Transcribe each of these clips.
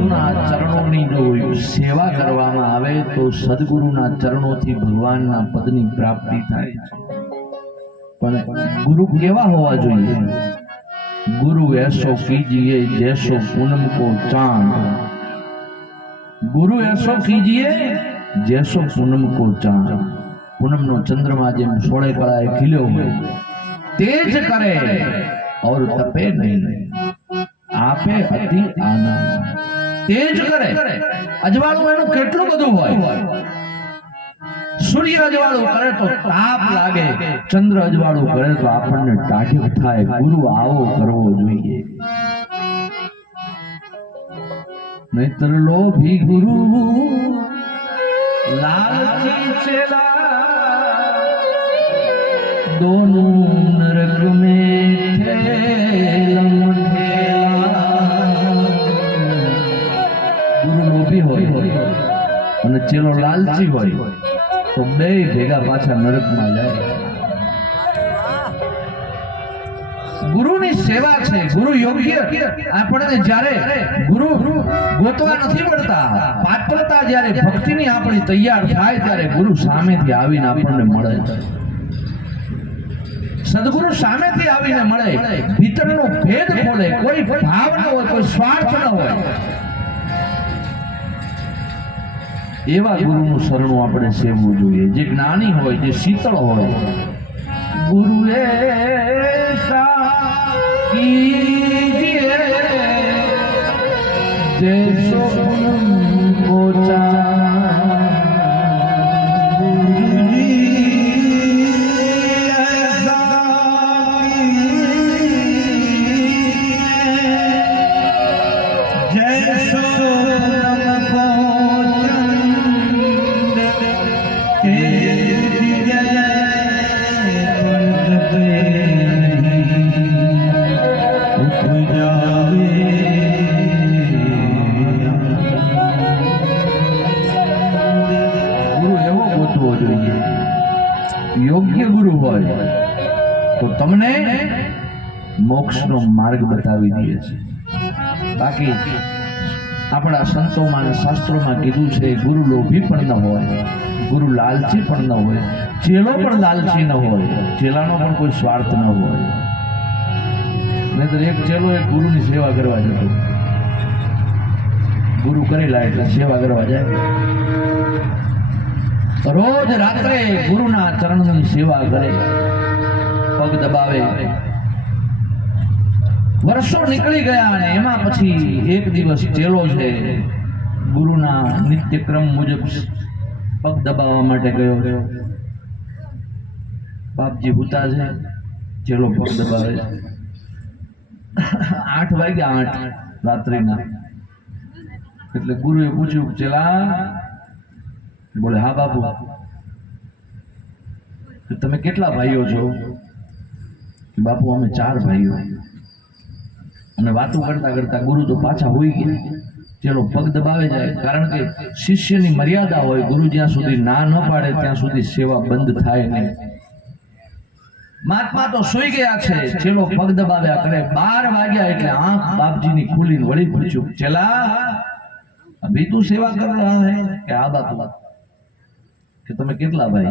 સદગુરુના ચરણોની જો સેવા કરવામાં આવે તો સદગુરુના ચરણોથી ભગવાનના પદની પ્રાપ્તિ થાય છે। પણ ગુરુ કેવા હોવા જોઈએ? गुरु ऐसो कीजिए जैसो पूनम को चांद। गुरु ऐसो कीजिए जैसो पूनम को चांद। पूनम नो चंद्रमा जेम सोळे कळाए खिल्यो होय, तेज करे और तपे नहीं, आपे अति आनंद। तेज करे अजवाळुं एनुं કેટલું બધું હોય। सूर्य अजवाळुं करे तो ताप लागे, चंद्र अजवाळुं करे तो आपने टाઢક थाय। गुरु आवो करवो जोईए, नहीतर लोभी गुरु लालची चेला दोनों नरक में ठेलम ठेला। गुरु लोभी होय અને ચેલો લાલચી હોય तो बे भेगा पाछा नरक में जाए। गुरु नी सेवा छे, गुरु योग्य आपणे जारे गुरु गोतवा नथी पड़ता, पात्रता जारे भक्ति नी आपणी तैयार थाय त्यारे गुरु सामेथी आवीने आपणे मळे। सद्गुरु सामेथी आवीने मळे, भीतरनो भेद खोले, कोई भाव न होय, कोई स्वार्थ न होय। एवा गुरुનું શરણું આપણે સેવવું જોઈએ, જે જ્ઞાની હોય, જે શીતળ હોય। ગુરુએ સા કીજીએ જૈસો કો योग्य गुरु होय तो तमने मोक्षनो मार्ग बतावी दे छे। बाकी आपणा संतोमां ने शास्त्रोमां कीधुं छे गुरु लोभी पण न होय, गुरु लालची पण न होय, चेलो पण लालची न होय, चेलानो पण कोई स्वार्थ न होय। नहीतर एक चेलो एक गुरुनी सेवा करवा जतो, गुरु करेला એટલે સેવા કરવા જાય। रोज रात्रे गुरुना चरणनी सेवा करे, पग दबावे। वर्षों निकली गया ने एमां पछी एक दिवस चेलो छे गुरुना नित्यक्रम मुजब पग दबावा माटे गयो। बापजी हुता छे, चेलो पग दबावे। 8 वाग्या 8 रात्रिना એટલે ગુરુએ પૂછ્યું, ચેલા? बोले हाँ बापू। तो तमे केटला भाईओ छो? बापू अमे 4 भाईओ। अने वातों करता करता गुरु तो पाछा होई गया। चलो पग दबावे जाए, कारण के शिष्यनी मर्यादा होय, गुरु ज्यां सुधी ना न पाड़े त्यां सुधी सेवा बंद थाय नहीं। महात्मा तो सोई गया छे, चलो पग दबाव्या करे। 12 वाग्या एटले आंख बापजीनी खुलीने वળી पूछ्યું, चला अभी तू सेवा कर रहा है? कि हाँ बापू। कि तमे केटला भाई?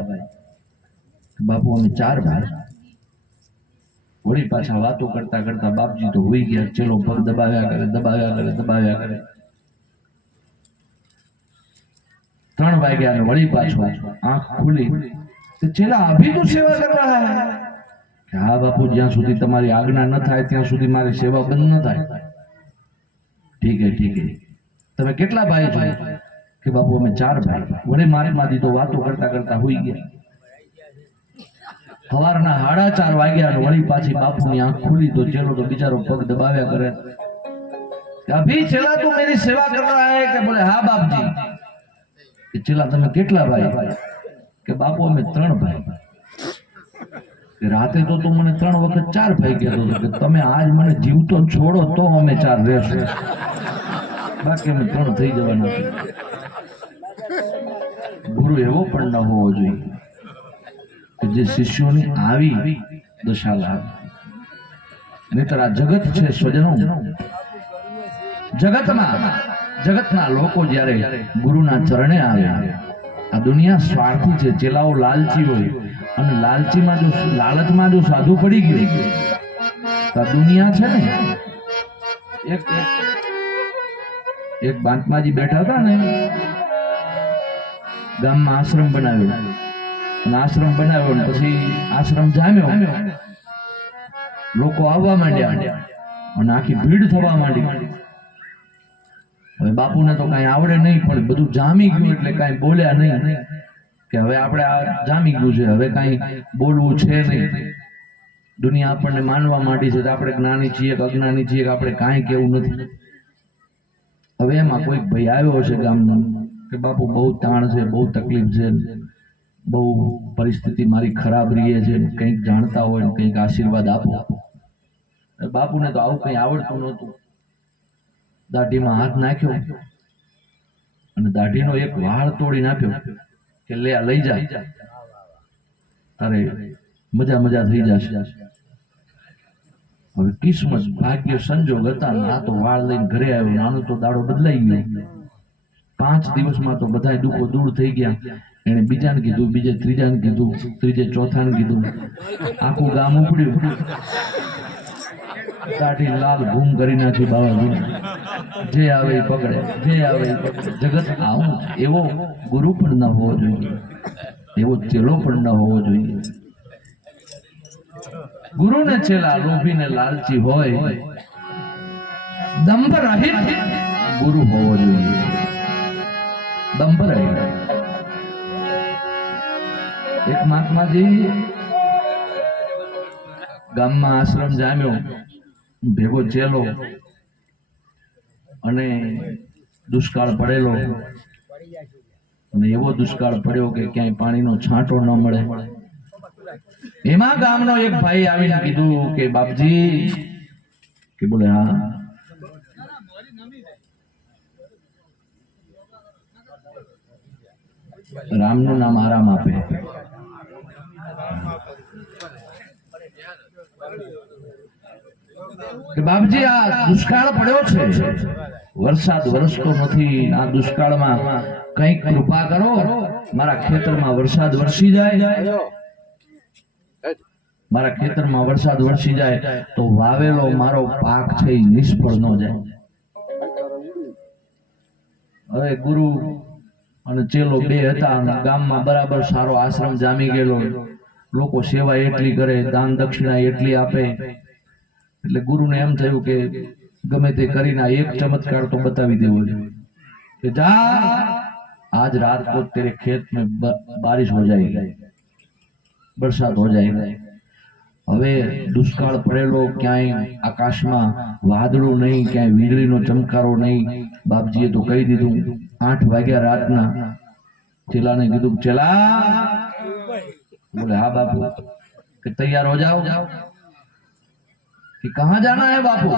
बापू अमे 4 भाई। वળી पाछा वातो करता करता बापजी तो होई गया। चलो पग दबाव्या करे, दबाव्या करे, दबाव्या करे। 3 वाग्या ने वળી पाछो आंख खुली। तो चेला अभी तू सेवा कर रहा है? कि हाँ बापू, ज्यां सुधी तमारी आज्ञा न थाय त्यां सुधी मारी सेवा बंद न थाय। ठीक है ठीक है। तमे केटला भाई छो? कि बापू अमे 4 भाई। वळे महात्माजी तो वातो करता करता होई गया। सवाરના 4:30 वाग्या ने वળી पाછી बापूनी आंख खुली तो चेलो तो बिचारो पग दबाव्या करे। अभी चेला तू मेरी सेवा कर रहा है? कि बोले हाँ बाप जी। कि चेला तमे केटला भाई? कि बापू अमे 3 भाई। कि राते तो तू मने 3 वखत 4 भाई कहेतो तो कि तमे आज मने जीवतो छोड़ो तो अमे 4 रहेशुं, बाकी अमे 3 थई जवाना। गुरु एवो पण न होवो जोईए कि जे शिष्योनी आवी दशा लावे। नहीतर आ जगत छे स्वजनो, जगत में જગતના લોકો જ્યારે ગુરુના ચરણે આવે, આ દુનિયા સ્વાર્થી છે, ચેલાઓ લાલચી હોય, અને લાલચમાં જો સાધુ પડી ગયું તો આ દુનિયા છે ને. એક બાંકમાજી બેઠા હતા ને, ગામમાં આશ્રમ બનાવ્યો, અને આશ્રમ બનાવ્યો ને પછી આશ્રમ જામ્યો, લોકો આવવા માંડ્યા અને આખી ભીડ થવા માંડી. હવે બાપુને તો કઈ આવડે નહીં, પણ બધું જામી ગયું એટલે કઈ બોલ્યા નહીં કે હવે આપણે આ જામી ગયું છે, હવે કઈ બોલવું છે નહીં. દુનિયા આપણને માનવા માંડી છે, આપણે જ્ઞાની છીએ કે અજ્ઞાની છીએ કે આપણે કાંઈ કેવું નથી. હવે એમાં કોઈ ભાઈ આવ્યો છે ગામનો કે બાપુ બહુ તાણ છે, બહુ તકલીફ છે, બહુ પરિસ્થિતિ મારી ખરાબ રહી છે, કંઈક જાણતા હોય ને કંઈક આશીર્વાદ આપો. બાપુને તો આવું કંઈ આવડતું નહોતું. દાઢીમાં હાથ નાખ્યો અને દાઢીનો એક વાળ તોડી નાખ્યો કે લે આ લઈ જા, તારે મજા થઈ જશે. હવે કિસ્મત, ભાગ્ય, સંજોગ હતા, આ તો વાળ લઈને ઘરે આવ્યો, નાનો તો દાડો બદલાઈ ગયો. 5 દિવસમાં તો બધા દુઃખો દૂર થઈ ગયા. એને બીજાને કીધું, બીજે ત્રીજાને કીધું, ત્રીજે ચોથાને કીધું, આખું ગામ ઉપડ્યું. દાઢી લાલ ઘૂમ કરી નાખી બાબા. જે આવે એ પકડે, જે આવે એ પકડે. જગત આવું. એવો ગુરુ પણ ન હોવો જોઈએ, એવો ચેલો પણ ન હોવો જોઈએ. ગુરુ ને ચેલા લોભી ને લાલચી હોય, દંભ રહિત ગુરુ હોવો જોઈએ. દંભ રહિત. એક મહાત્માજી ગામમાં આશ્રમ જામ્યો, ભેગો ચેલો, અને દુષ્કાળ પડેલો, અને એવો દુષ્કાળ પડ્યો કે ક્યાંય પાણીનો છાંટો ન મળે. એમાં ગામનો એક ભાઈ આવીને કીધું કે બાપજી, કે બોલે હા, રામનું નામ આરામ આપે. કે બાપજી આ દુષ્કાળ પડ્યો છે, વરસાદ વરસતો નથી, આ દુષ્કાળમાં કંઈક કૃપા કરો, મારા ખેતરમાં વરસાદ વરસી જાય, મારા ખેતરમાં વરસાદ વરસી જાય તો વાવેલો મારો પાક છે એ નિષ્ફળ ન જાય. હવે ગુરુ અને ચેલો બે હતા, અને ગામમાં બરાબર સારો આશ્રમ જામી ગયેલો, લોકો સેવા એટલી કરે, દાન દક્ષિણા એટલી આપે, એટલે ગુરુને એમ થયું કે ગમે તે કરીને એક ચમત્કાર તો બતાવી દેવો જોઈએ કે જા आज रात को तेरे खेत में बारिश हो जाएगी, बरसात हो जाएगी. હવે દુષ્કાળ પડેલો, ક્યાંય આકાશમાં વાદળું નહીં, ક્યાંય વીજળીનો ચમકારો નહીં. બાપજીએ તો કહી દીધું. 8 વાગ્યા રાતના ચેલાને કીધું, ચેલા, બોલે हाँ बापू, कि तैयार हो जाओ. कि कहाँ जाना है बापू?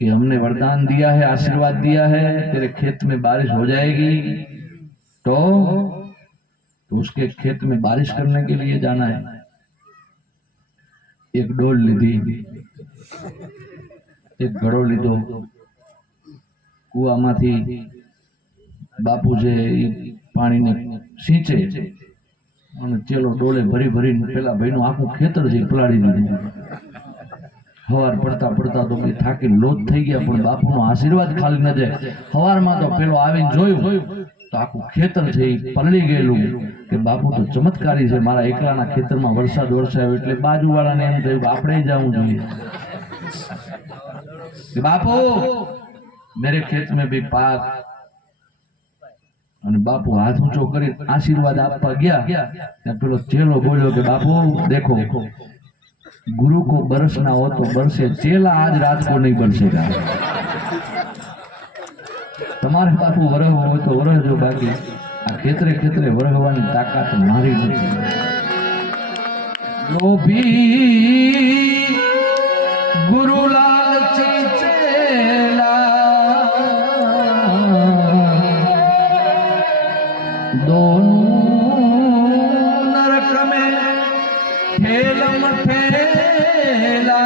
कि हमने वरदान दिया है, आशीर्वाद दिया है, तेरे खेत में बारिश हो जाएगी, तो उसके खेत में बारिश करने के लिए जाना है. एक डोल લીધી, એક ઘડો લીધો, કુવામાંથી બાપુ છે એ પાણીને સિંચે, અને ચેલો ડોલે ભરી ભરીને પેલા ભાઈનું આખું ખેતર છે પલાળી દીધું. હવાર પડતા પડતા તો બે થાકી લોથ થઈ ગયા, પણ બાપુનો આશીર્વાદ ખાલી ન જાય. હવારમાં તો પેલો આવીને જોયું તો આખું ખેતર છે એ પલળી ગયેલું, કે બાપુ તો ચમત્કારી છે, મારા એકલાના ખેતરમાં વરસાદ વરસાયો. એટલે બાજુવાળાને એમ થયું કે આપણે જવું જોઈએ કે બાપુ મેરે ખેત में भी पाक. અને બાપુ હાથ ઊંચો કરી આશીર્વાદ આપવા ગયા, ત્યાં પેલો ચેલો બોલ્યો કે બાપુ देखो, गुरु को बरसना हो तो बरसे, चेला आज रात को नहीं बरसेगा. તમારે બાપુ વરહ હોય તો વરહ જો, બાકી આ ખેતરે ખેતરે વરહવાની તાકાત મારી નથી. લોભી ગુરુ લાલચી ચેલા, दोनों नरक में ठेलम ठेला.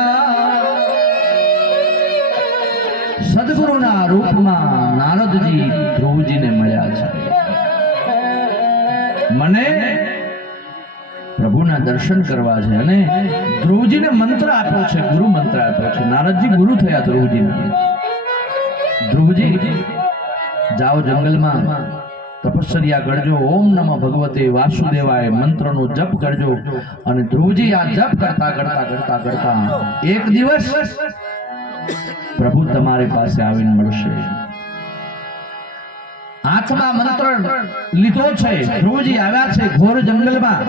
સદગુરુના રૂપમાં નારદજી ધ્રુવજીને મળ્યા છે. મને પ્રભુના દર્શન કરવા છે અને ધ્રુવજીને મંત્ર આપ્યો છે, ગુરુ મંત્ર આપ્યો છે. નારદજી ગુરુ થયા ધ્રુવજીને. ધ્રુવજી જાઓ જંગલમાં તપસ્યા કરજો, ઓમ નમઃ ભગવતે વાસુદેવાય મંત્રનો જપ કરજો. અને ધ્રુવજી આ જપ કરતા કરતા કરતા કરતા એક દિવસ પ્રભુ તમારી પાસે આવીને મળશે. હાથમાં મંત્ર લીધો છે, ધ્રુવજી આવ્યા છે ઘોર જંગલમાં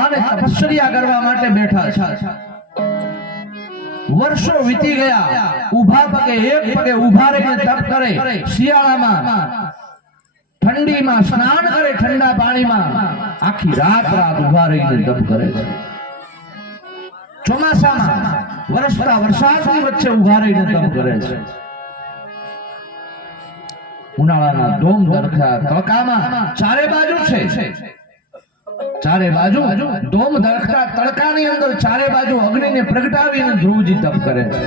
અને તપસ્યા કરવા માટે બેઠા છે. વર્ષો વીતી ગયા, ઊભા પગે એક પગે ઊભા રહીને તપ કરે. શિયાળામાં ઠંડીમાં સ્નાન કરે, ઠંડા પાણીમાં આખી રાત ઊભા રહીને તપ કરે છે. ચોમાસામાં વરસતા વરસાદની વચ્ચે ઊભા રહીને તપ કરે છે. ઉનાળાના ધોમ ધરખા તડકામાં ચારે બાજુ છે, ચારે બાજુ ધોમ ધરખા તડકાની અંદર ચારે બાજુ અગ્નિને પ્રગટાવીને ધ્રુવજી તપ કરે છે.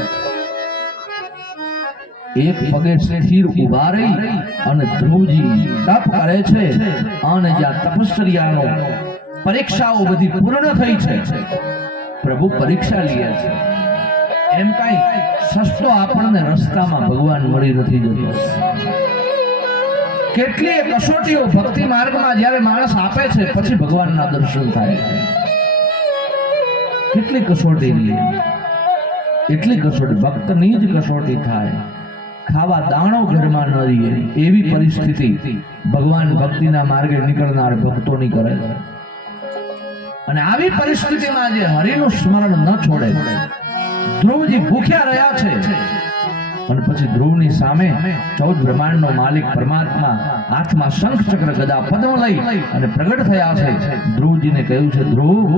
એક પગે સ્થિર ઊભા રહી અને ધ્રુવજી તપ કરે છે. અને જ્યાં તપસ્યાનો પરીક્ષાઓ બધી પૂર્ણ થઈ છે, પ્રભુ પરીક્ષા લે છે. એમ કઈ સસ્તો આપણને રસ્તામાં ભગવાન મળી નથી જતો. કેટલીય કસોટીઓ ભક્તિ માર્ગમાં જ્યારે માણસ આપે છે પછી ભગવાનના દર્શન થાય છે. કેટલી કસોટી, એટલી કસોટી ભક્તની જ કસોટી થાય. ખાવા દાણો ઘરમાં ન રહીએ એવી પરિસ્થિતિ ભગવાન ભક્તિના માર્ગે નીકળનાર ભક્તોની કરે છે. અને આવી પરિસ્થિતિમાં જે હરિનું સ્મરણ ન છોડે, ધ્રુવજી ભૂખ્યા રહ્યા છે. અને પછી ધ્રુવની સામે 14 બ્રહ્માંડનો માલિક પરમાત્મા હાથમાં શંખ ચક્ર ગદા પદ્મ લઈ અને પ્રગટ થયા છે. ધ્રુવજીને કહ્યું છે, ધ્રુવ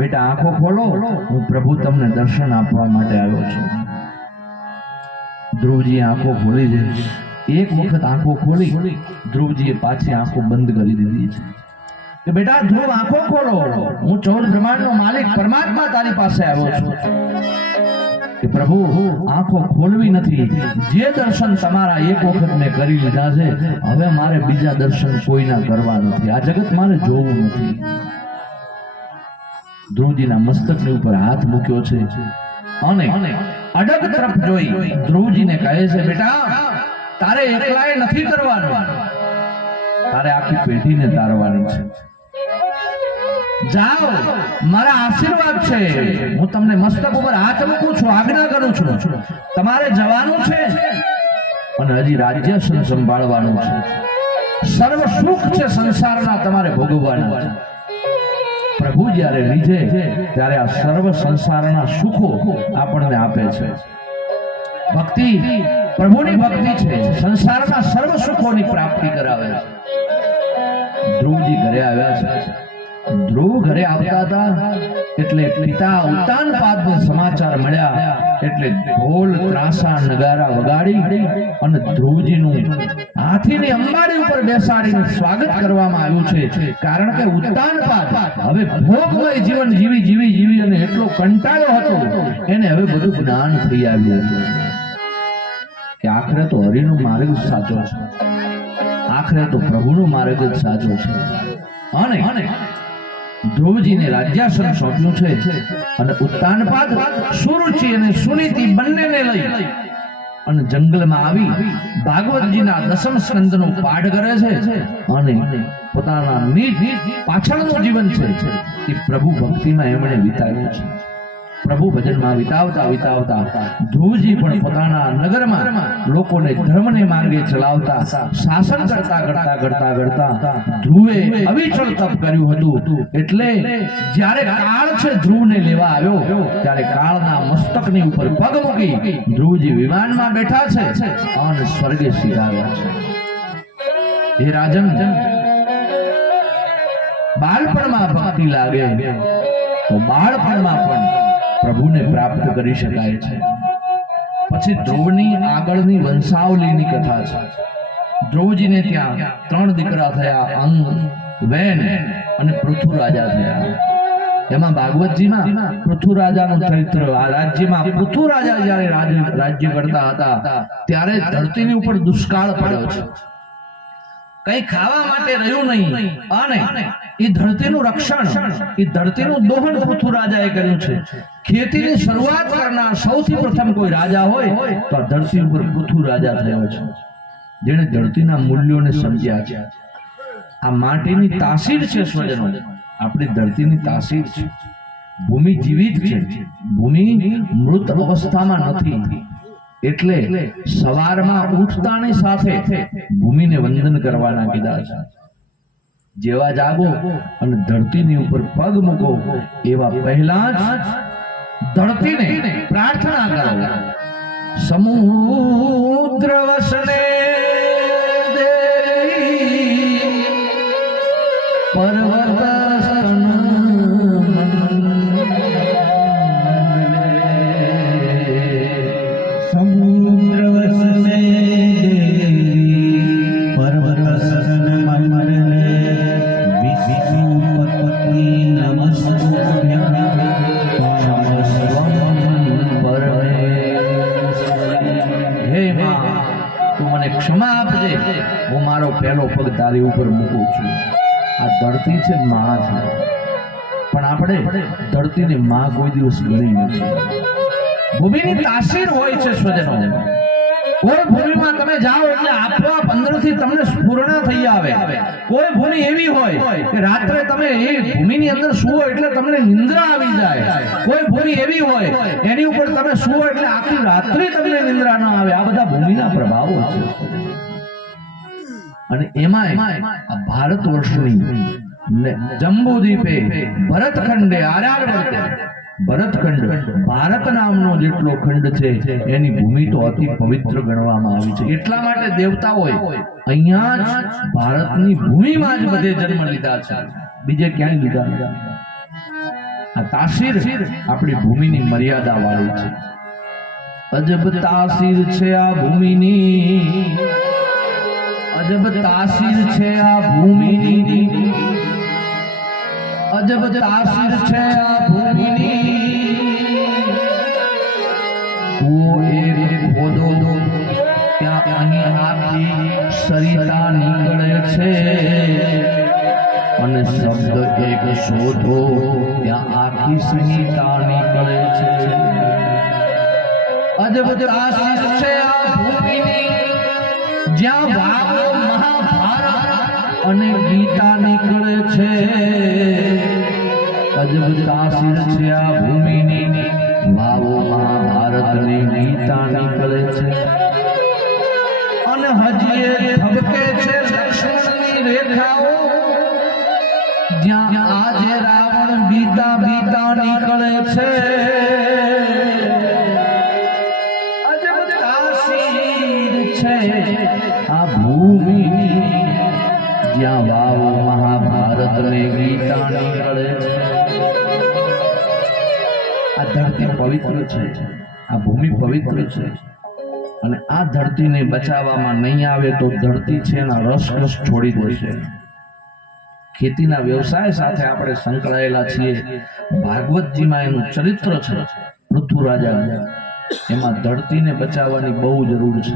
બેટા આંખો ખોલો, હું પ્રભુ તમને દર્શન આપવા માટે આવ્યો છું. ધ્રુવજીએ આંખો ખોલી છે. એક વખત આંખો ખોલી ધ્રુવજીએ પાછી આંખો બંધ કરી દીધી છે કે બેટા ધ્રુવ આંખો ખોલો, હું 14 બ્રહ્માંડનો માલિક પરમાત્મા તારી પાસે આવ્યો છું. કે પ્રભુ આંખો ખોલવી નથી, જે દર્શન તમારા એક વખત મેં કરી લીધા છે, હવે મારે બીજા દર્શન કોઈના કરવા નથી. આ જગત મારે જોવું નથી. ધ્રુવજીના મસ્તકની ઉપર હાથ મૂક્યો છે અને અડગ તરફ જોઈ ધ્રુવજીને કહે છે, બેટા તારે એકલાએ નથી કરવાનું, તારે આખી પેઢીને તારવાની છે. જાઓ, મારા આશીર્વાદ છે, હું તમને મસ્તક ઉપર હાથ મૂકું છું, આજ્ઞા કરું છું. તમારે જવાનું છે અને હજી રાજ્ય સંભાળવાનું છે. સર્વ સુખ છે સંસારના તમારે ભોગવવાના છે. પ્રભુ જ્યારે લીધે ત્યારે આ સર્વ સંસારના સુખો આપણને આપે છે. ભક્તિ પ્રભુની ભક્તિ છે, સંસારના સર્વ સુખોની પ્રાપ્તિ કરાવે છે. ધ્રુવજી ઘરે આવ્યા છે. ધ્રુવ ઘરે આવતા હતા એટલે પિતા ઉત્તાનપાદને સમાચાર મળ્યા એટલે ઢોલ ત્રાસા નગારા વગાડી અને ધ્રુવજીનું હાથીની અંબાડી ઉપર બેસાડીને સ્વાગત કરવામાં આવ્યું છે. કારણ કે ઉત્તાનપાદ હવે ભોગમય જીવન જીવી જીવી જીવી અને એટલો કંટાળ્યો હતો, એને હવે બધું જ્ઞાન થઈ આવ્યું હતું કે આખરે તો હરિનો માર્ગ જ સાચો છે, આખરે તો પ્રભુનો માર્ગ જ સાચો છે. અને ધ્રુવજીને રાજ્યાસન સોંપ્યું છે અને ઉત્તાનપાદ સુરુચિ અને સુનીતિ બંનેને લઈ અને જંગલમાં આવી ભાગવતજીના 10મ સ્કંદનો પાઠ કરે છે અને પોતાના નિજ પાછળનું જીવન છે એ પ્રભુ ભક્તિમાં એમણે વિતાવ્યું છે. પ્રભુ ભજનમાં વિતાવતા વિતાવતા ધ્રુવજી પણ પોતાના નગરમાં લોકોને ધર્મને માર્ગે ચલાવતા શાસન કરતા કરતા કરતા કરતા ધ્રુવે અવિચળ તપ કર્યું હતું. એટલે જ્યારે કાળ છે ધ્રુવને લેવા આવ્યો ત્યારે કાળના મસ્તકની ઉપર પગ મૂકી ધ્રુવજી વિમાનમાં બેઠા છે અને સ્વર્ગે સીધાવ્યા છે. હે રાજન, બાળપણમાં ભક્તિ લાગે તો બાળપણમાં પણ પ્રભુને પ્રાપ્ત કરી શકાય છે. પછી ધ્રુવની આગળની વંશાવલીની કથા છે. ધ્રુવજીને ત્યાં 3 દીકરા થયા, અંગ, વેન અને પૃથુ રાજા થયા. એમાં ભાગવતજીમાં પૃથ્વીરાજાનું ચરિત્ર, આ રાજ્યમાં પૃથ્વીરાજા જ્યારે રાજ્ય કરતા હતા ત્યારે ધરતીની ઉપર દુષ્કાળ પડ્યો છે, કઈ ખાવા માટે રહ્યું નહીં, અને એ ધરતીનું રક્ષણ, એ ધરતીનું દોહન પૃથ્વીરાજાએ કર્યું છે. ખેતીની શરૂઆત કરનાર સૌથી પ્રથમ કોઈ રાજા હોય તો આ ધરતી ઉપર પૃથ્વીરાજા થયો છે, જેણે ધરતીના મૂલ્યોને સમજ્યા છે. આ માટીની તાસીર છે સ્વજનો, આપણી ધરતીની તાસીર છે. ભૂમિ જીવિત છે, ભૂમિ મૃત અવસ્થામાં નથી. એટલે સવારમાં ઉઠતાની સાથે ભૂમિને વંદન કરવાના કીધા છે. જેવા જાગો અને ધરતીની ઉપર પગ મૂકો એવા પહેલા જ ધરતીને પ્રાર્થના કરો. સમુદ્ર વસને પર્વત ક્ષમા આપજે, હું મારો પહેલો પગ તારી ઉપર મૂકું છું. આ ધરતી છે માં છે, પણ આપણે ધરતીને માં કોઈ દિવસ ગણી નથી. ભૂમિની તાસીર હોય છે સ્વજનો. કોઈ ભૂમિમાં તમે જાઓ એટલે આપવા 15 થી તમને સ્ફુરણા થઈ આવે. કોઈ ભૂમિ એવી હોય કે રાત્રે તમે એ ભૂમિની અંદર સુવો એટલે તમને નિંદ્રા આવી જાય. કોઈ ભૂમિ એવી હોય એની ઉપર તમે સુવો એટલે આખી રાત્રિ તમને નિંદ્રા ન આવે. આ બધા ભૂમિના પ્રભાવો છે. અને એમાં ભારત વર્ષની જંબુદ્વીપે ભરતખંડે આર્યાવર્તે ભરતખંડ ભારત નામનો જેટલો ખંડ છે એની ભૂમિ તો અતિ પવિત્ર ગણવામાં આવી છે. એટલા માટે દેવતાઓએ અહીંયા જ ભારતની ભૂમિમાં જ બધે જન્મ લીધા છે, બીજે ક્યાંય લીધા નથી. આ તાસીર આપણી ભૂમિની મર્યાદા વાળી છે. અજબ તાસીર છે આ ભૂમિની, અજબ તાસીર છે આ ભૂમિની, અજબ તાસીર છે આ ભૂમિની. કૂવો એક ખોદો ત્યાં અહીં આખી સરિતા નીકળે છે, અને શબ્દ એક શોધો ત્યાં આખી સંહિતા નીકળે છે. અજબ તાસીર છે આ ભૂમિની, જ્યાં ભાગવત મહાભારત અને ગીતા નીકળે છે. અજબ તાસીર છે આ ભૂમિની, ભાવો મહાભારત અને ગીતા નીકળે છે. અને હજી ધબકે છે લક્ષ્મણની રેખાઓ, જ્યાં આજે રાવણ બીતા બીતા નીકળે છે. આ ભૂમિ જ્યાં વાવ મહાભારત ને ગીતા નીકળે છે. આ ધરતી પવિત્ર છે, આ ભૂમિ પવિત્ર છે. અને આ ધરતીને બચાવવામાં નહીં આવે તો ધરતી છે એના રસ છોડી દેશે. ખેતીના વ્યવસાય સાથે આપણે સંકળાયેલા છીએ. ભાગવતજીમાં એનું ચરિત્ર છે પૃથ્વીરાજા. એમાં ધરતીને બચાવવાની બહુ જરૂર છે.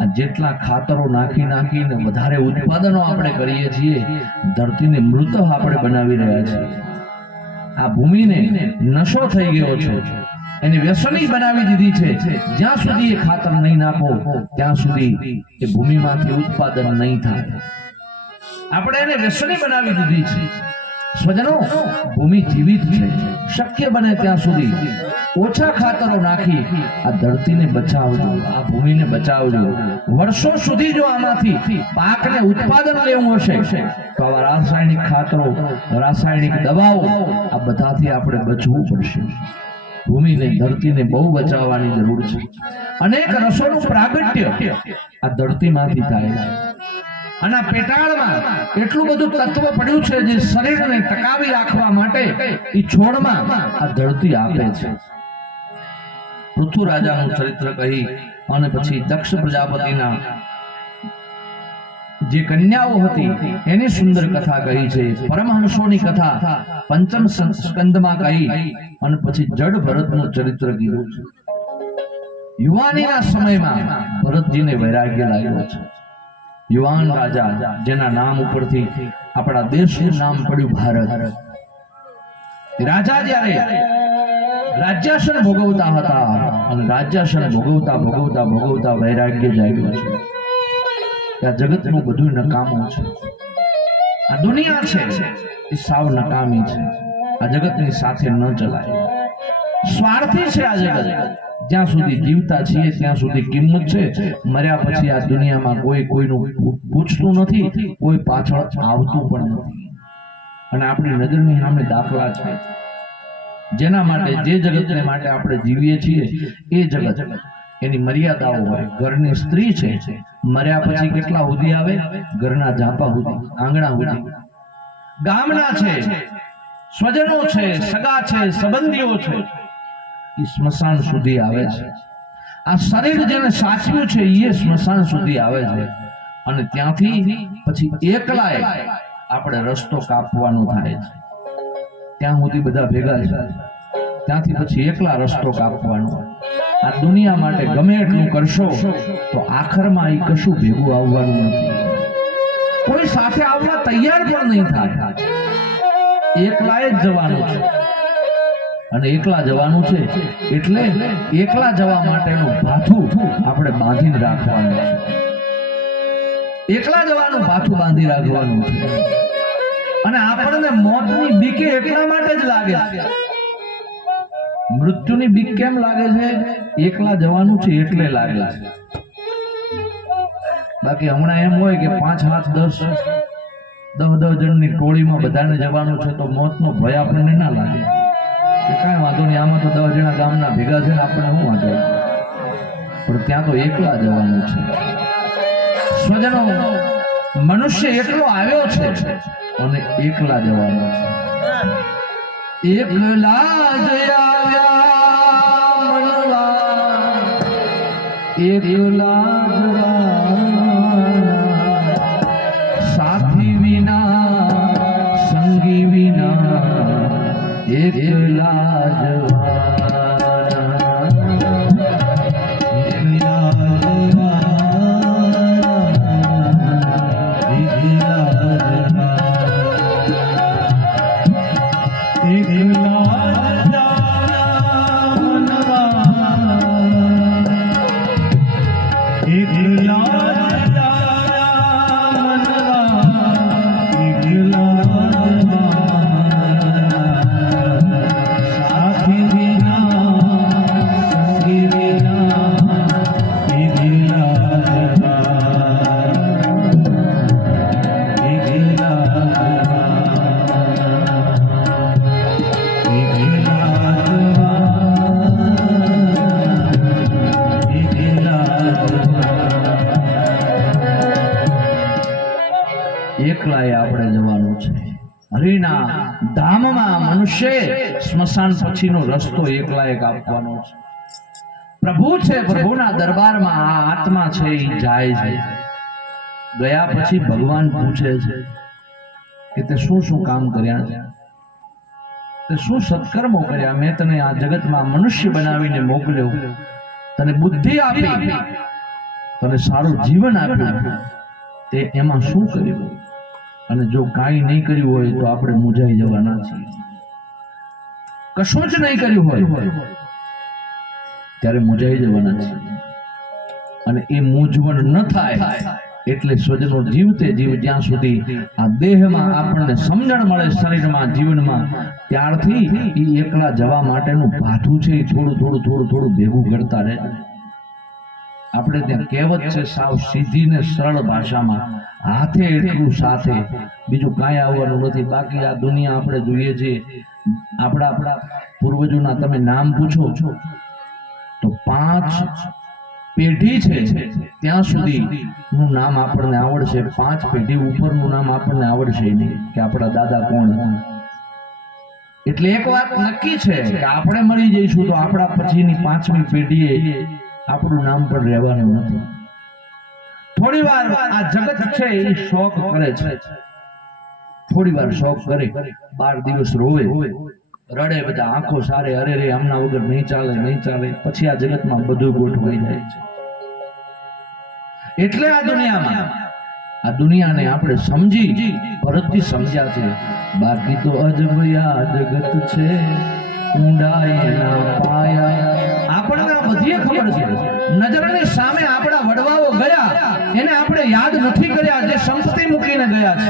આ જેટલા ખાતરો નાખીને વધારે ઉત્પાદનો આપણે કરીએ છીએ, ધરતીને મૃત આપણે બનાવી રહ્યા છીએ. આ ભૂમિને નશો થઈ ગયો છે, એની વ્યસની બનાવી દીધી છે. જ્યાં સુધી એ ખાતર નહીં નાખો ત્યાં સુધી એ ભૂમિમાંથી ઉત્પાદન નહીં થાય. આપણે એને વ્યસની બનાવી દીધી છે. સ્વજનો, ભૂમિ જીવિત છે. શક્ય બને ત્યાં સુધી ઓછા ખાતરો નાખી આ ધરતીને બચાવજો, આ ભૂમિને બચાવજો. વર્ષો સુધી જો આમાંથી પાકને ઉત્પાદન લેવું હશે તો આવા રાસાયણિક ખાતરો, રાસાયણિક દવાઓ, આ બધાથી આપણે બચવું પડશે. ભૂમિને, ધરતીને બહુ બચાવવાની જરૂર છે. અનેક રસોનું પ્રાગટ્ય આ ધરતીમાંથી થાય છે. અને પેટાળમાં એટલું બધું તત્વ પડ્યું છે જે શરીરને ટકાવી રાખવા માટે એ છોડમાં આ ધરતી આપે છે. પૃથ્વીરાજાનું ચરિત્ર કહી અને પછી દક્ષ પ્રજાપતિના જે કન્યાઓ હતી એની સુંદર કથા કહી છે, પરમહંસોની કથા પંચમ સ્કંદમાં કહી અને પછી જડ ભરતનું ચરિત્ર કીધું છે. યુવાનીના સમયમાં ભરતજીને વૈરાગ્ય લાગ્યો છે. યુવાન રાજા જેના નામ ઉપરથી આપણા દેશનું નામ પડ્યું ભારત. રાજા જ્યારે રાજ્યાસન ભોગવતા હતા અને રાજ્યાસન ભોગવતા ભોગવતા ભોગવતા વૈરાગ્ય જાગ્યું છે કે આ જગતનું બધું નકામું છે, આ દુનિયા છે એ સાવ નકામી છે, આ જગતની સાથે ન ચલાય, સ્વાર્થી છે આ જગત. જ્યાં સુધી જીવતા છીએ ત્યાં સુધી કિંમત છે, મર્યા પછી આ દુનિયામાં કોઈ કોઈનું પૂછતું નથી, કોઈ પાછળ આવતું પણ નથી. અને આપણી નજરની સામે દાખલા છે જેના માટે જે જગતને માટે આપણે જીવીએ છીએ એ જગત એની મર્યાદાઓ હોય. ઘરની સ્ત્રી છે મર્યા પછી કેટલા સુધી આવે? ઘરના ઝાંપા સુધી, આંગણા સુધી. ગામના છે, સ્વજનો છે, સગા છે, સંબંધીઓ છે, એ સ્મશાન સુધી આવે છે. આ શરીર જેને સાચવ્યું છે એ સ્મશાન સુધી આવે છે અને ત્યાંથી પછી એકલાએ આપણે રસ્તો કાપવાનો થાય છે. ત્યાં સુધી બધા ભેગા છે, ત્યાંથી પછી એકલા રસ્તો કાપવાનો. આ દુનિયા માટે ગમે એટલું કરશો તો આખરમાં એ કશું ભેગું આવવાનું નથી, કોઈ સાથે આવવા તૈયાર પણ નહીં થાય. એકલાએ જ જવાનું છે અને એકલા જવાનું છે એટલે એકલા જવા માટેનું ભાથું આપણે બાંધીને રાખવાનું છે. એકલા જવાનું ભાથું બાંધી રાખવાનું છે. અને આપણને મોતની બીક એટલા માટે જ લાગે છે. મૃત્યુની બીક કેમ લાગે છે? એકલા જવાનું છે એટલે લાગે છે. બાકી હમણાં એમ હોય કે 5, 7, 10 જણની ટોળીમાં બધાને જવાનું છે તો મોતનો ભય આપણને ના લાગે કે કાંઈ વાંધો નહીં, આમાં તો 10 જણા ગામના ભેગા છે ને આપણે શું વાંધો. પણ ત્યાં તો એકલા જવાનું છે. સ્વજનો, મનુષ્ય એકલો આવ્યો છે અને એકલા જવાનું છે. એકલા જ આવ્યા મનવા, એકલા જવાના, સાથી વિના સંગી વિના એકલા એકલાએ આપણે જવાનું છે. હરિના ધામમાં મનુષ્ય સ્મશાન પછીનો રસ્તો એકલાએ કાપવાનો છે. પ્રભુ છે, પ્રભુના દરબારમાં આ આત્મા છે એ જાય છે. ગયા પછી ભગવાન પૂછે છે કે તે શું શું કામ કર્યા છે, તે શું સત્કર્મો કર્યા. મેં તને આ જગતમાં મનુષ્ય બનાવીને મોકલ્યો, તને બુદ્ધિ આપી, તને સારું જીવન આપ્યું, તે એમાં શું કર્યું? અને જો કાંઈ નહીં કર્યું હોય તો આપણે મૂંઝાઈ જવાના છીએ. કશું જ નહીં કર્યું હોય ત્યારે મૂંઝાઈ જવાના છીએ. અને એ મૂંઝવણ ન થાય એટલે સ્વજનો જીવતે જીવ જ્યાં સુધી આ દેહમાં આપણને સમજણ મળે, શરીરમાં, જીવનમાં, ત્યારથી એ એકલા જવા માટેનું ભાથું છે એ થોડું ભેગું કરતા રહે. આપણે ત્યાં કહેવત છે સાવ સીધી ને સરળ ભાષામાં, હાથે એટલું સાથે, બીજું કાંઈ આવવાનું નથી. બાકી આ દુનિયા આપણે જોઈએ છીએ, આપણા પૂર્વજોના તમે નામ પૂછો તો 5 પેઢી છે ત્યાં સુધી નું નામ આપણને આવડશે, 5 પેઢી ઉપરનું નામ આપણને આવડશે નહીં કે આપણા દાદા કોણ. એટલે એક વાત નક્કી છે કે આપણે મરી જઈશું તો આપણા પછીની 5મી પેઢીએ આપણું નામ પણ રહેવાનું નથી. થોડી વાર આ જગત છે એ શોક કરે છે, થોડી વાર શોક કરે, 12 દિવસ રોવે, રડે, બધા આંખો સારે, અરે રે આમના વગર નહીં ચાલે નહીં ચાલે, પછી આ જગતમાં બધું ગોઠવાઈ જાય છે. એટલે આ દુનિયાને આપણે સમજી ભરતજી સમજ્યા છે. બાકી તો અજબ આ જગત છે, ઊંડાઈ ના પાયા. આપણને આ બધી ખબર છે. નજરની સામે આપણા વડવાઓ ગયા, એને આપણે યાદ નથી કર્યા. જે સંપત્તિ મૂકીને ગયા છે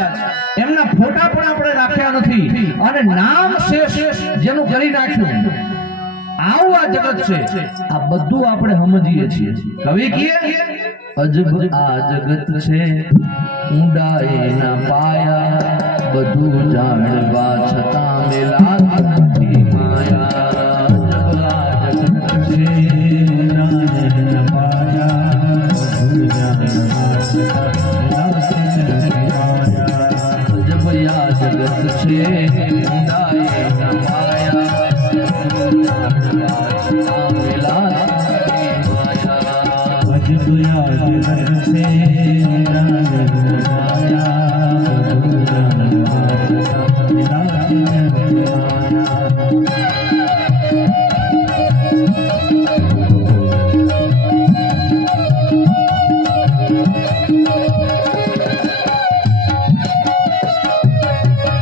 એમના ફોટા પણ આપણે રાખ્યા નથી, અને નામ શેષ જેનું કરી નાખ્યું. આવું આ જગત છે. આ બધું આપણે સમજીએ છીએ. કવિ કહે અજબ આ જગત છે, ઊંડાઈ ના પાયા. બધું જાણવા છતાં મેલા નથી માયા. અજબ આ જગત છે, ઊંડાઈ ના પાયા. બધું જાણવા છતાં મેલા નથી માયા. અજબ આ જગત છે, ઊંડાઈ ના પાયા. બધું જાણવા છતાં મેલા નથી માયા. અજબ આ જગત છે,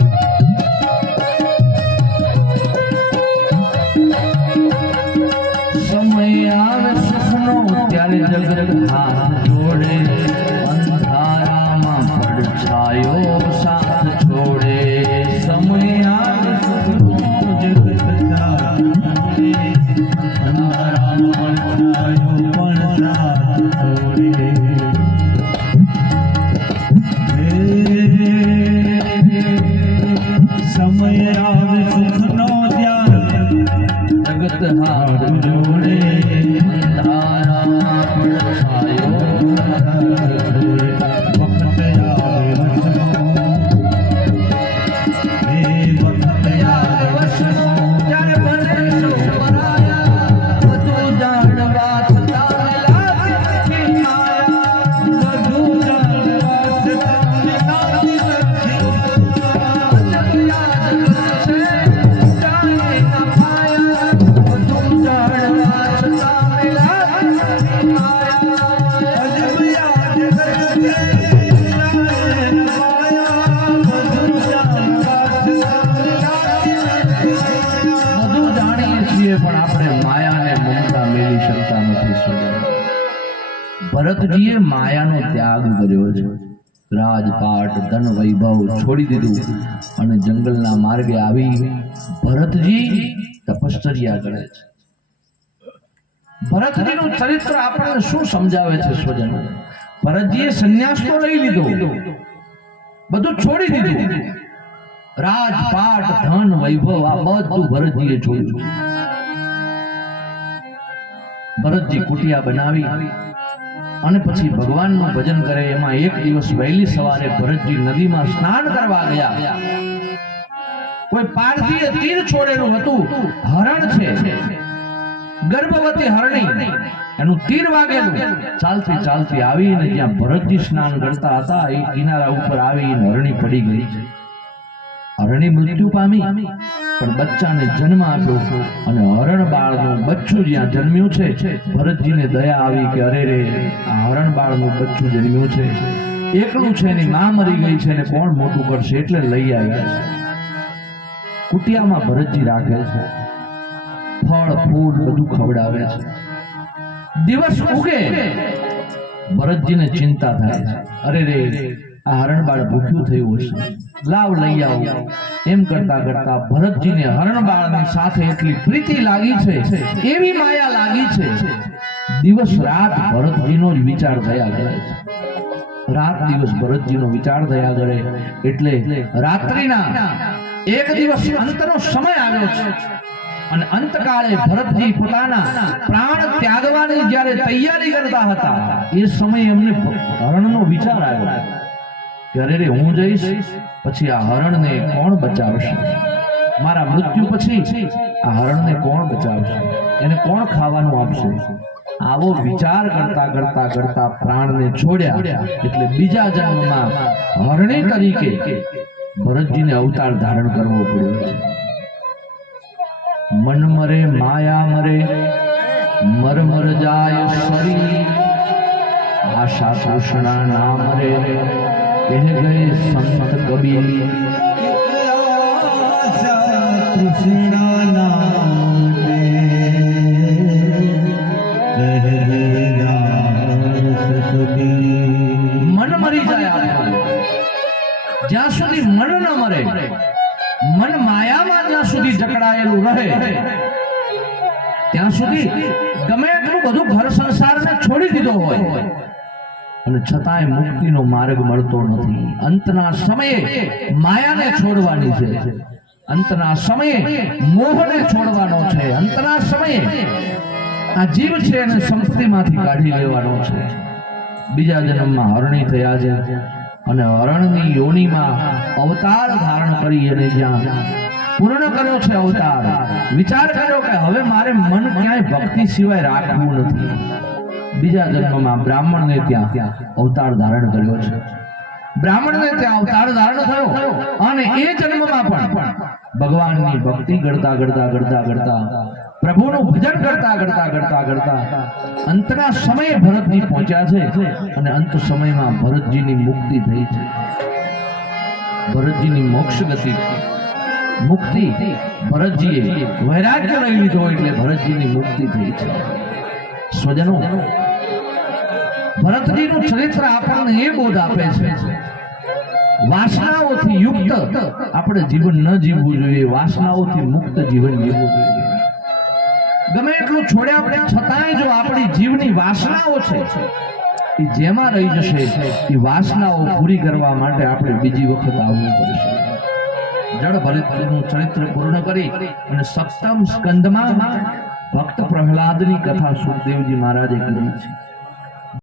સમય આવે સુખનો ત્યારે જગત હાથ જોડે, અંધારામાં પડછાયો સાથ છોડે. સમય આવે સુખનો જગત હાથ જોડે, અંધારામાં પડછાયો પણ સાથ છોડે. સમય આવે સુખનો ત્યારે જગત હાથ જોડે, અંધારામાં પડછાયો સાથ છોડે. વખત આવે વસનો, હે વખત આવે વસનો, ત્યારે બંધનો પરાયા. બધું જાણવા છતાં લાગે નથી માયા. બધું જાણવા છતાં લાગે નથી ભરતજીએ માયાનો ત્યાગ કર્યો છે. રાજપાટ ધન વૈભવ છોડી દીધું અને જંગલના માર્ગે આવી ભરતજી તપશ્ચર્યા કરે છે. ભરતજીનું ચરિત્ર આપણને શું સમજાવે છે સ્વજનો? ભરતજીએ સંન્યાસ તો લઈ લીધો, બધું છોડી દીધું. રાજપાટ ધન વૈભવ આ બધું ભરતજીએ છોડ્યું. ભરતજી કુટિયા બનાવી અને પછી ભગવાનનું ભજન કરે. એમાં એક દિવસ વહેલી સવારે ભરતજી નદીમાં સ્નાન કરવા ગયા. કોઈ પારધીએ તીર છોડેલું હતું. હરણ છે, ગર્ભવતી હરણી, એનું તીર વાગેલું. ચાલતી ચાલતી આવીને જ્યાં ભરતજી સ્નાન કરતા હતા એ કિનારા ઉપર આવીને હરણી પડી ગઈ છે. હરણી મૃત્યુ પામી, પણ બચ્ચાને જન્મ આપ્યો. અને હરણ બાળનું બચ્ચું જ્યાં જન્મ્યું છે, ભરતજીને દયા આવી કે અરે રે આ હરણ બાળનું બચ્ચું જન્મ્યું છે, એકલું છે, એની માં મરી ગઈ છે, ને કોણ મોટું કરશે, એટલે લઈ આવ્યા છે. કુટિયામાં ભરતજી રાખે છે, ફળ ફૂલ બધું ખવડાવે છે. દિવસ ઉગે, ભરતજીને ચિંતા થાય છે, અરે રે આ હરણબાળ ભૂખ્યું થયું હશે, લાવ લઈ આવો. એમ કરતા કરતા ભરતજીને હરણબાળની સાથે એટલી પ્રીતિ લાગી છે, એવી માયા લાગી છે, દિવસ રાત ભરતજીનો જ વિચાર થયા કરે છે. રાત દિવસ ભરતજીનો વિચાર થયા કરે. એટલે રાત્રિના એક દિવસ અંતનો સમય આવ્યો છે અને અંતકાળે ભરતજી પોતાના પ્રાણ ત્યાગવાની જ્યારે તૈયારી કરતા હતા એ સમયે એમને હરણનો વિચાર આવ્યો કે અરે રે હું જઈશ પછી આ હરણને કોણ બચાવશે? મારા મૃત્યુ પછી આ હરણને કોણ બચાવશે? એને કોણ ખાવાનું આપશે? આવો વિચાર કરતા કરતા કરતા પ્રાણને છોડ્યા એટલે બીજા જન્મમાં હરણી તરીકે ભરતજીને અવતાર ધારણ કરવો પડ્યો. મન મરે માયા મરે મર મર જાય શરીર, આશા તૃષ્ણા ના મરે કહે ગયે સંત કબીર. મન મરી જાય આપણું. જ્યાં સુધી મન ન મરે, મન માયામાં જ્યાં સુધી જકડાયેલું રહે ત્યાં સુધી ગમે એટલું બધું ઘર સંસારને છોડી દીધો હોય અને છતાંય મુક્તિનો માર્ગ મળતો નથી. અંતના સમયે માયાને છોડવાની છે, અંતના સમયે મોહને છોડવાનો છે, અંતના સમયે આ જીવ છે એને સંપત્તિમાંથી કાઢી લેવાનો છે. બીજા જન્મમાં હરણી થયા છે અને હરણની યોનિમાં અવતાર ધારણ કરી અને જ્યાં પૂર્ણ કર્યો છે અવતાર, વિચાર કર્યો કે હવે મારે મન ક્યાંય ભક્તિ સિવાય રાખવું નથી. બીજા જન્મમાં બ્રાહ્મણને ત્યાં અવતાર ધારણ કર્યો છે. બ્રાહ્મણને ત્યાં અવતાર ધારણ થયો અને એ જન્મમાં પણ ભગવાનની ભક્તિ કરતા કરતા કરતા કરતા પ્રભુનું ભજન કરતા કરતા કરતા કરતા અંતના સમયે ભરતજી પહોંચ્યા છે અને અંત સમયમાં ભરતજીની મુક્તિ થઈ છે. ભરતજીની મોક્ષ ગતિ મુક્તિ ભરતજીએ વૈરાગ્ય લઈ લીધો એટલે ભરતજીની મુક્તિ થઈ છે. સ્વજનો, ભરતજીનું ચરિત્ર આપણને એ બોધ આપે છે વાસનાઓથી યુક્ત આપણે જીવન ન જીવવું જોઈએ, વાસનાઓથી મુક્ત જીવન જીવવું જોઈએ. ગમે એટલું છોડ્યા આપણે છતાંય જો આપણી જીવની વાસનાઓ છે એ જેમાં રહી જશે એ વાસનાઓ પૂરી કરવા માટે આપણે બીજી વખત આવવું પડશે. જળ ભરતજીનું ચરિત્ર પૂર્ણ કરી અને સપ્તમ સ્કંદમાં ભક્ત પ્રહલાદની કથા સુખદેવજી મહારાજે કરી છે.